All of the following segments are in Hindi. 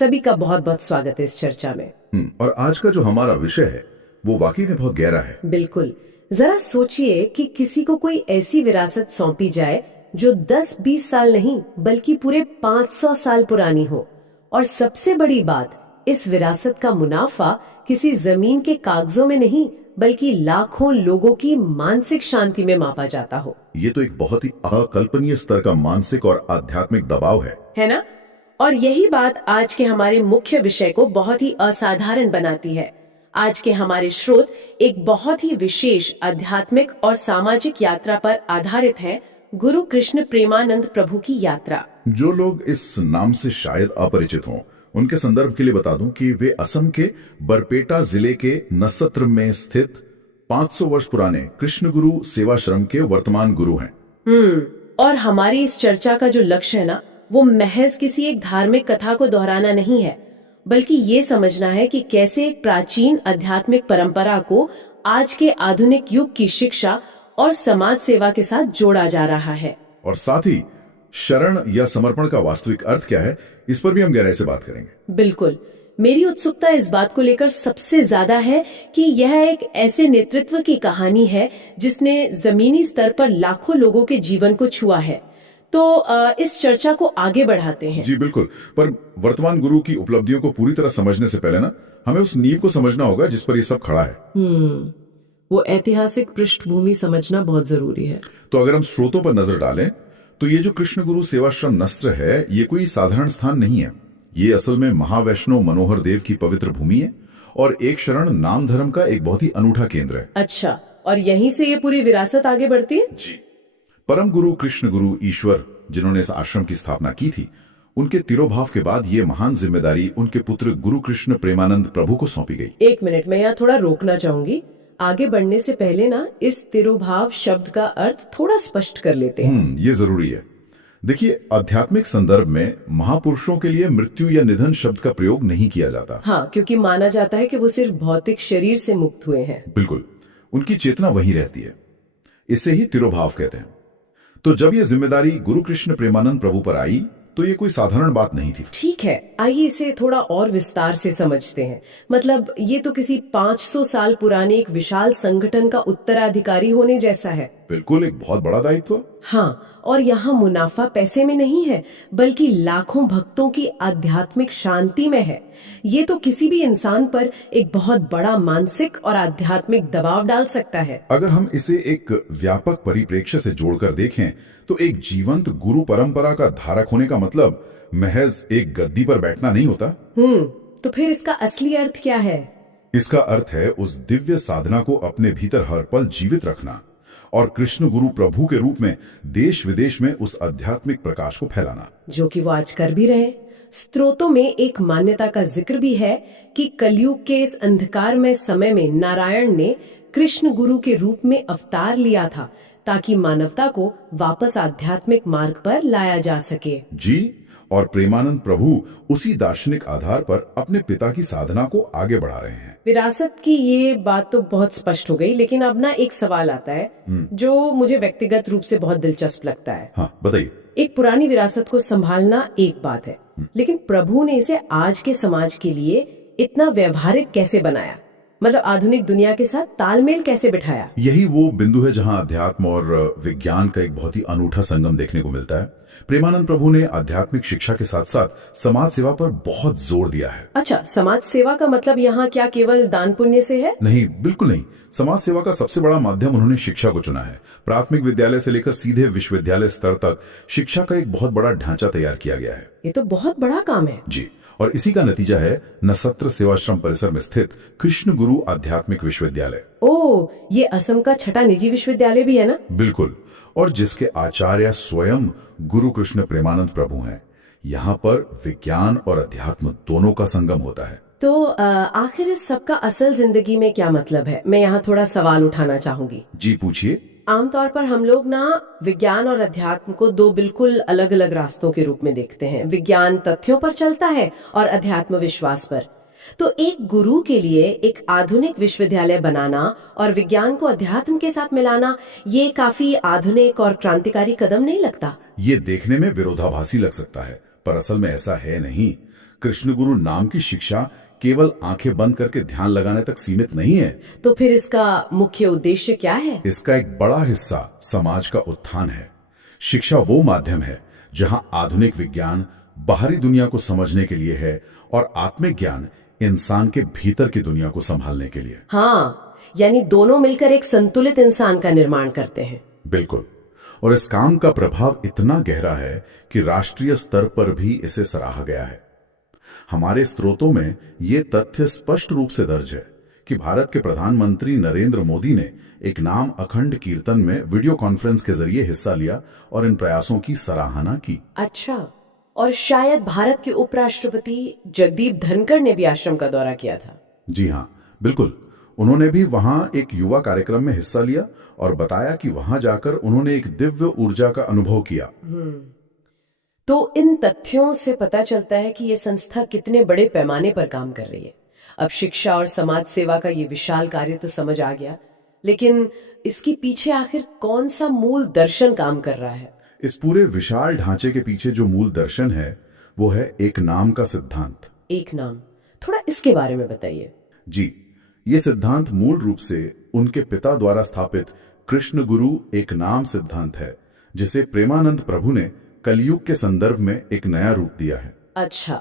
सभी का बहुत बहुत स्वागत है इस चर्चा में। और आज का जो हमारा विषय है वो वाकई में बहुत गहरा है। बिल्कुल। जरा सोचिए कि किसी को कोई ऐसी विरासत सौंपी जाए जो 10-20 साल नहीं बल्कि पूरे 500 साल पुरानी हो, और सबसे बड़ी बात, इस विरासत का मुनाफा किसी जमीन के कागजों में नहीं बल्कि लाखों लोगों की मानसिक शांति में मापा जाता हो। ये तो एक बहुत ही अकल्पनीय स्तर का मानसिक और आध्यात्मिक दबाव है ना? और यही बात आज के हमारे मुख्य विषय को बहुत ही असाधारण बनाती है। आज के हमारे स्रोत एक बहुत ही विशेष आध्यात्मिक और सामाजिक यात्रा पर आधारित है, गुरु कृष्ण प्रेमानंद प्रभु की यात्रा। जो लोग इस नाम से शायद अपरिचित हों, उनके संदर्भ के लिए बता दूं कि वे असम के बरपेटा जिले के नसत्र में स्थित 500 वर्ष पुराने कृष्ण गुरु सेवाश्रम के वर्तमान गुरु हैं। और हमारी इस चर्चा का जो लक्ष्य है ना, वो महज किसी एक धार्मिक कथा को दोहराना नहीं है, बल्कि ये समझना है कि कैसे एक प्राचीन आध्यात्मिक परंपरा को आज के आधुनिक युग की शिक्षा और समाज सेवा के साथ जोड़ा जा रहा है। और साथ ही शरण या समर्पण का वास्तविक अर्थ क्या है, इस पर भी हम गहराई से बात करेंगे। बिल्कुल। मेरी उत्सुकता इस बात को लेकर सबसे ज्यादा है कि यह एक ऐसे नेतृत्व की कहानी है जिसने जमीनी स्तर पर लाखों लोगों के जीवन को छुआ है। तो इस चर्चा को आगे बढ़ाते हैं। जी बिल्कुल, पर वर्तमान गुरु की उपलब्धियों को पूरी तरह समझने से पहले ना, हमें उस नींव को समझना होगा जिस पर ये सब खड़ा है। वो ऐतिहासिक पृष्ठभूमि समझना बहुत जरूरी है। तो अगर हम स्रोतों पर नजर डालें तो ये जो कृष्ण गुरु सेवाश्रम नस्त्र है, ये कोई साधारण स्थान नहीं है। ये असल में महावैष्णव मनोहर देव की पवित्र भूमि है और एक शरण नाम धर्म का एक बहुत ही अनूठा केंद्र है। अच्छा, और यहीं से ये पूरी विरासत आगे बढ़ती है? जी। परम गुरु कृष्ण गुरु ईश्वर जिन्होंने इस आश्रम की स्थापना की थी, उनके तिरोभाव के बाद ये महान जिम्मेदारी उनके पुत्र गुरु कृष्ण प्रेमानंद प्रभु को सौंपी गई। एक मिनट, मैं यहाँ थोड़ा रोकना चाहूंगी। आगे बढ़ने से पहले ना, इस तिरोभाव शब्द का अर्थ थोड़ा स्पष्ट कर लेते हैं। ये जरूरी है। देखिए, आध्यात्मिक संदर्भ में महापुरुषों के लिए मृत्यु या निधन शब्द का प्रयोग नहीं किया जाता। हाँ, क्योंकि माना जाता है कि वो सिर्फ भौतिक शरीर से मुक्त हुए हैं। बिल्कुल, उनकी चेतना वही रहती है। इसे ही तिरोभाव कहते हैं। तो जब ये जिम्मेदारी गुरु कृष्ण प्रेमानंद प्रभु पर आई तो ये कोई साधारण बात नहीं थी। ठीक है, आइए इसे थोड़ा और विस्तार से समझते हैं। मतलब ये तो किसी 500 साल पुराने एक विशाल संगठन का उत्तराधिकारी होने जैसा है। बिल्कुल, एक बहुत बड़ा दायित्व। हाँ, और यहाँ मुनाफा पैसे में नहीं है बल्कि लाखों भक्तों की आध्यात्मिक शांति में है। ये तो किसी भी इंसान पर एक बहुत बड़ा मानसिक और आध्यात्मिक दबाव डाल सकता है। अगर हम इसे एक व्यापक परिप्रेक्ष्य से जोड़कर देखें तो एक जीवंत गुरु परंपरा का धारक होने का मतलब महज एक गद्दी पर बैठना नहीं होता। तो फिर इसका असली अर्थ क्या है? इसका अर्थ है उस दिव्य साधना को अपने भीतर हर पल जीवित रखना और कृष्ण गुरु प्रभु के रूप में देश विदेश में उस आध्यात्मिक प्रकाश को फैलाना, जो कि वो आज कर भी रहे हैं। स्त्रोतों में एक मान्यता का जिक्र भी है कि कलयुग के इस अंधकारमय समय में नारायण ने कृष्ण गुरु के रूप में अवतार लिया था ताकि मानवता को वापस आध्यात्मिक मार्ग पर लाया जा सके। जी, और प्रेमानंद प्रभु उसी दार्शनिक आधार पर अपने पिता की साधना को आगे बढ़ा रहे हैं। विरासत की ये बात तो बहुत स्पष्ट हो गई, लेकिन अब ना एक सवाल आता है जो मुझे व्यक्तिगत रूप से बहुत दिलचस्प लगता है। हाँ, बताइए। एक पुरानी विरासत को संभालना एक बात है, लेकिन प्रभु ने इसे आज के समाज के लिए इतना व्यवहारिक कैसे बनाया? मतलब आधुनिक दुनिया के साथ तालमेल कैसे बिठाया? यही वो बिंदु है जहां अध्यात्म और विज्ञान का एक बहुत ही अनूठा संगम देखने को मिलता है। प्रेमानंद प्रभु ने आध्यात्मिक शिक्षा के साथ साथ समाज सेवा पर बहुत जोर दिया है। अच्छा, समाज सेवा का मतलब यहाँ क्या केवल दान पुण्य से है? नहीं, बिल्कुल नहीं। समाज सेवा का सबसे बड़ा माध्यम उन्होंने शिक्षा को चुना है। प्राथमिक विद्यालय से लेकर सीधे विश्वविद्यालय स्तर तक शिक्षा का एक बहुत बड़ा ढांचा तैयार किया गया है। ये तो बहुत बड़ा काम है। जी, और इसी का नतीजा है नसत्र सेवाश्रम परिसर में स्थित कृष्ण गुरु आध्यात्मिक विश्वविद्यालय। ओह, ये असम का छठा निजी विश्वविद्यालय भी है ना? बिल्कुल, और जिसके आचार्य स्वयं गुरु कृष्ण प्रेमानंद प्रभु हैं। यहाँ पर विज्ञान और अध्यात्म दोनों का संगम होता है। तो आखिर इस सबका असल जिंदगी में क्या मतलब है? मैं यहाँ थोड़ा सवाल उठाना चाहूंगी। जी, पूछिए। आमतौर पर हम लोग ना विज्ञान और अध्यात्म को दो बिल्कुल अलग अलग रास्तों के रूप में देखते हैं। विज्ञान तथ्यों पर चलता है और अध्यात्म विश्वास पर। तो एक गुरु के लिए एक आधुनिक विश्वविद्यालय बनाना और विज्ञान को अध्यात्म के साथ मिलाना, ये काफी आधुनिक और क्रांतिकारी कदम नहीं लगता? ये देखने में विरोधाभासी लग सकता है, पर असल में ऐसा है नहीं। कृष्ण गुरु नाम की शिक्षा केवल आंखें बंद करके ध्यान लगाने तक सीमित नहीं है। तो फिर इसका मुख्य उद्देश्य क्या है? इसका एक बड़ा हिस्सा समाज का उत्थान है। शिक्षा वो माध्यम है जहां आधुनिक विज्ञान बाहरी दुनिया को समझने के लिए है और आत्मिक ज्ञान इंसान के भीतर की दुनिया को संभालने के लिए। हाँ, यानी दोनों मिलकर एक संतुलित इंसान का निर्माण करते हैं। बिल्कुल। और इस काम का प्रभाव इतना गहरा है कि राष्ट्रीय स्तर पर भी इसे सराहा गया है। हमारे स्रोतों में ये तथ्य स्पष्ट रूप से दर्ज है कि भारत के प्रधानमंत्री नरेंद्र मोदी ने एक नाम अखंड कीर्तन में वीडियो कॉन्फ्रेंस के जरिए हिस्सा लिया और इन प्रयासों की सराहना की। अच्छा, और शायद भारत के उपराष्ट्रपति जगदीप धनखड़ ने भी आश्रम का दौरा किया था। जी हाँ, बिल्कुल। उन्होंने भी वहां एक युवा कार्यक्रम में हिस्सा लिया और बताया कि वहां जाकर उन्होंने एक दिव्य ऊर्जा का अनुभव किया। तो इन तथ्यों से पता चलता है कि ये संस्था कितने बड़े पैमाने पर काम कर रही है। अब शिक्षा और समाज सेवा का ये विशाल कार्य तो समझ आ गया, लेकिन इसके पीछे आखिर कौन सा मूल दर्शन काम कर रहा है? इस पूरे विशाल ढांचे के पीछे जो मूल दर्शन है वो है एक नाम का सिद्धांत। एक नाम, थोड़ा इसके बारे में बताइए। जी, ये सिद्धांत मूल रूप से उनके पिता द्वारा स्थापित कृष्ण गुरु एक नाम सिद्धांत है, जिसे प्रेमानंद प्रभु ने कलयुग के संदर्भ में एक नया रूप दिया है। अच्छा,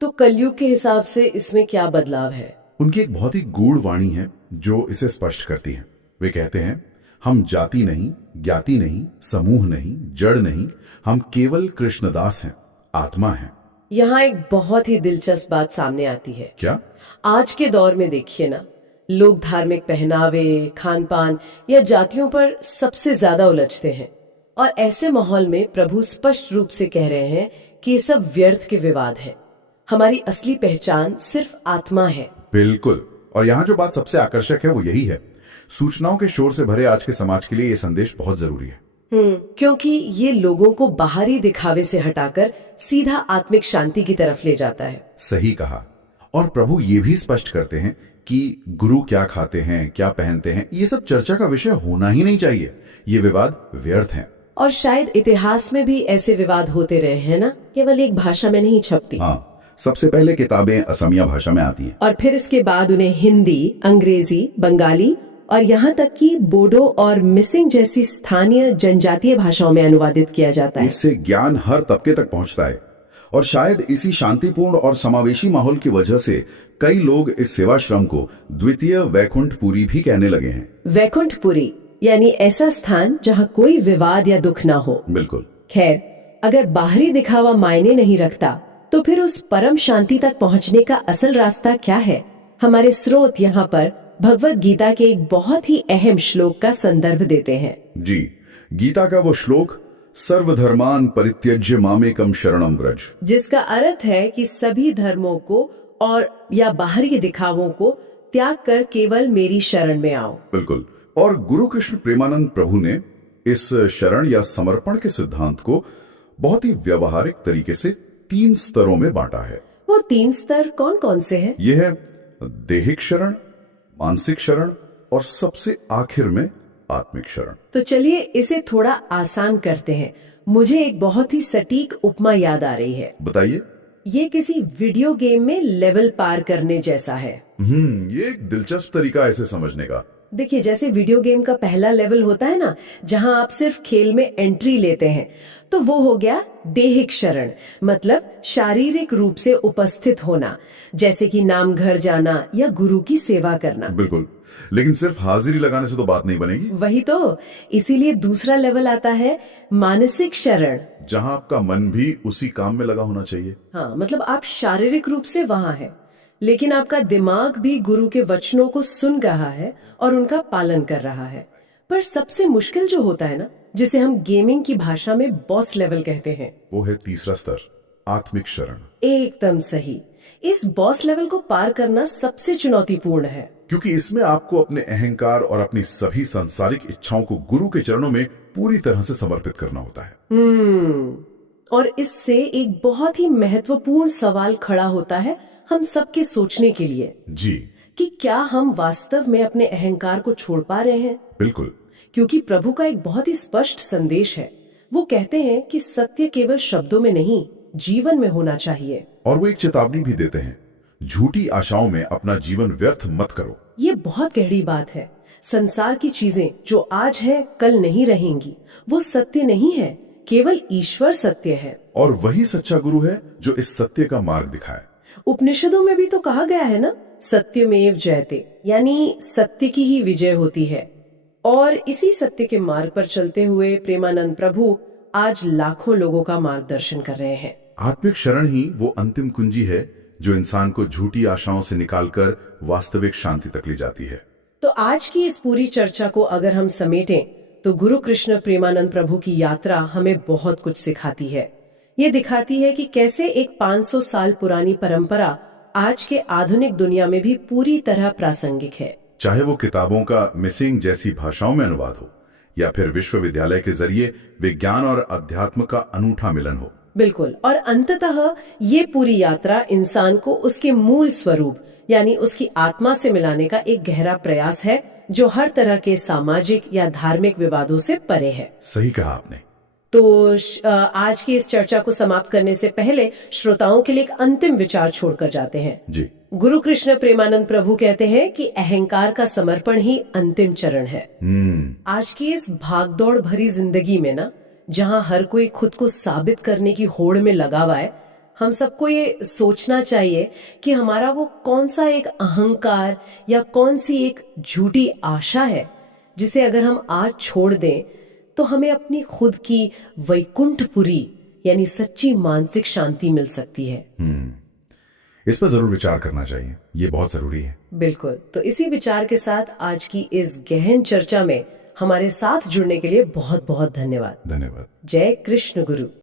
तो कलयुग के हिसाब से इसमें क्या बदलाव है? उनकी एक बहुत ही गूढ़ वाणी है जो इसे स्पष्ट करती है। वे कहते हैं, हम जाति नहीं, ज्ञाति नहीं, समूह नहीं, जड़ नहीं, हम केवल कृष्णदास हैं, आत्मा हैं। यहाँ एक बहुत ही दिलचस्प बात सामने आती है। क्या? आज के दौर में देखिए ना, लोग धार्मिक पहनावे, खान पान या जातियों पर सबसे ज्यादा उलझते हैं, और ऐसे माहौल में प्रभु स्पष्ट रूप से कह रहे हैं कि ये सब व्यर्थ के विवाद है। हमारी असली पहचान सिर्फ आत्मा है। बिल्कुल। और यहाँ जो बात सबसे आकर्षक है वो यही है। सूचनाओं के शोर से भरे आज के समाज के लिए ये संदेश बहुत जरूरी है। क्योंकि ये लोगों को बाहरी दिखावे से हटाकर सीधा आत्मिक शांति की तरफ ले जाता है। सही कहा। और प्रभु ये भी स्पष्ट करते हैं कि गुरु क्या खाते हैं, क्या पहनते हैं, ये सब चर्चा का विषय होना ही नहीं चाहिए। ये विवाद व्यर्थ हैं। और शायद इतिहास में भी ऐसे विवाद होते रहे हैं ना, केवल एक भाषा में नहीं छपती। हाँ, सबसे पहले किताबें असमिया भाषा में आती हैं, और फिर इसके बाद उन्हें हिंदी, अंग्रेजी, बंगाली और यहाँ तक कि बोडो और मिसिंग जैसी स्थानीय जनजातीय भाषाओं में अनुवादित किया जाता है। इससे ज्ञान हर तबके तक पहुँचता है। और शायद इसी शांतिपूर्ण और समावेशी माहौल की वजह से कई लोग इस सेवाश्रम को द्वितीय वैकुंठपुरी भी कहने लगे हैं। वैकुंठपुरी यानी ऐसा स्थान जहाँ कोई विवाद या दुख ना हो। बिल्कुल। खैर, अगर बाहरी दिखावा मायने नहीं रखता, तो फिर उस परम शांति तक पहुँचने का असल रास्ता क्या है? हमारे स्रोत यहाँ पर भगवत गीता के एक बहुत ही अहम श्लोक का संदर्भ देते हैं। जी, गीता का वो श्लोक, सर्वधर्मान परित्यज्य मामेकम शरणम व्रज, जिसका अर्थ है कि सभी धर्मों को और या बाहरी दिखावों को त्याग कर केवल मेरी शरण में आओ। बिल्कुल। और गुरु कृष्ण प्रेमानंद प्रभु ने इस शरण या समर्पण के सिद्धांत को बहुत ही व्यवहारिक तरीके से 3 स्तरों में बांटा है। वो 3 स्तर कौन कौन से हैं? ये है देहिक शरण, मानसिक शरण और सबसे आखिर में आत्मिक शरण। तो चलिए इसे थोड़ा आसान करते हैं। मुझे एक बहुत ही सटीक उपमा याद आ रही है। बताइए। ये किसी वीडियो गेम में लेवल पार करने जैसा है। ये एक दिलचस्प तरीका है इसे समझने का। देखिए, जैसे वीडियो गेम का पहला लेवल होता है ना, जहां आप सिर्फ खेल में एंट्री लेते हैं, तो वो हो गया देहिक शरण, मतलब शारीरिक रूप से उपस्थित होना, जैसे कि नाम घर जाना या गुरु की सेवा करना। बिल्कुल, लेकिन सिर्फ हाजिरी लगाने से तो बात नहीं बनेगी। वही तो, इसीलिए दूसरा लेवल आता है मानसिक शरण, जहां आपका मन भी उसी काम में लगा होना चाहिए। हाँ, मतलब आप शारीरिक रूप से वहां हैं, लेकिन आपका दिमाग भी गुरु के वचनों को सुन रहा है और उनका पालन कर रहा है। पर सबसे मुश्किल जो होता है ना, जिसे हम गेमिंग की भाषा में बॉस लेवल कहते हैं, वो है तीसरा स्तर, आत्मिक शरण। एकदम सही। इस बॉस लेवल को पार करना सबसे चुनौतीपूर्ण है, क्योंकि इसमें आपको अपने अहंकार और अपनी सभी सांसारिक इच्छाओं को गुरु के चरणों में पूरी तरह से समर्पित करना होता है। और इससे एक बहुत ही महत्वपूर्ण सवाल खड़ा होता है हम सबके सोचने के लिए। जी, कि क्या हम वास्तव में अपने अहंकार को छोड़ पा रहे हैं? बिल्कुल। क्योंकि प्रभु का एक बहुत ही स्पष्ट संदेश है। वो कहते हैं कि सत्य केवल शब्दों में नहीं, जीवन में होना चाहिए। और वो एक चेतावनी भी देते हैं, झूठी आशाओं में अपना जीवन व्यर्थ मत करो। ये बहुत गहरी बात है। संसार की चीजें जो आज है कल नहीं रहेंगी, वो सत्य नहीं है, केवल ईश्वर सत्य है। और वही सच्चा गुरु है जो इस सत्य का मार्ग दिखाए। उपनिषदों में भी तो कहा गया है ना, सत्यमेव जयते, यानी सत्य की ही विजय होती है। और इसी सत्य के मार्ग पर चलते हुए प्रेमानंद प्रभु आज लाखों लोगों का मार्गदर्शन कर रहे हैं। आत्मिक शरण ही वो अंतिम कुंजी है जो इंसान को झूठी आशाओं से निकालकर वास्तविक शांति तक ले जाती है। तो आज की इस पूरी चर्चा को अगर हम समेटें तो गुरु कृष्ण प्रेमानंद प्रभु की यात्रा हमें बहुत कुछ सिखाती है। ये दिखाती है कि कैसे एक 500 साल पुरानी परंपरा आज के आधुनिक दुनिया में भी पूरी तरह प्रासंगिक है। चाहे वो किताबों का मिसिंग जैसी भाषाओं में अनुवाद हो या फिर विश्वविद्यालय के जरिए विज्ञान और अध्यात्म का अनूठा मिलन हो। बिल्कुल। और अंततः ये पूरी यात्रा इंसान को उसके मूल स्वरूप यानी उसकी आत्मा से मिलाने का एक गहरा प्रयास है, जो हर तरह के सामाजिक या धार्मिक विवादों से परे है। सही कहा आपने। तो आज की इस चर्चा को समाप्त करने से पहले श्रोताओं के लिए एक अंतिम विचार छोड़कर जाते हैं। जी। गुरु कृष्ण प्रेमानंद प्रभु कहते हैं कि अहंकार का समर्पण ही अंतिम चरण है। आज की इस भागदौड़ भरी जिंदगी में ना, जहाँ हर कोई खुद को साबित करने की होड़ में लगा हुआ है, हम सबको ये सोचना चाहिए कि हमारा वो कौन सा एक अहंकार या कौन सी एक झूठी आशा है जिसे अगर हम आज छोड़ दें तो हमें अपनी खुद की वैकुंठपुरी यानी सच्ची मानसिक शांति मिल सकती है। इस पर जरूर विचार करना चाहिए, ये बहुत जरूरी है। बिल्कुल। तो इसी विचार के साथ आज की इस गहन चर्चा में हमारे साथ जुड़ने के लिए बहुत बहुत धन्यवाद। धन्यवाद। जय कृष्ण गुरु।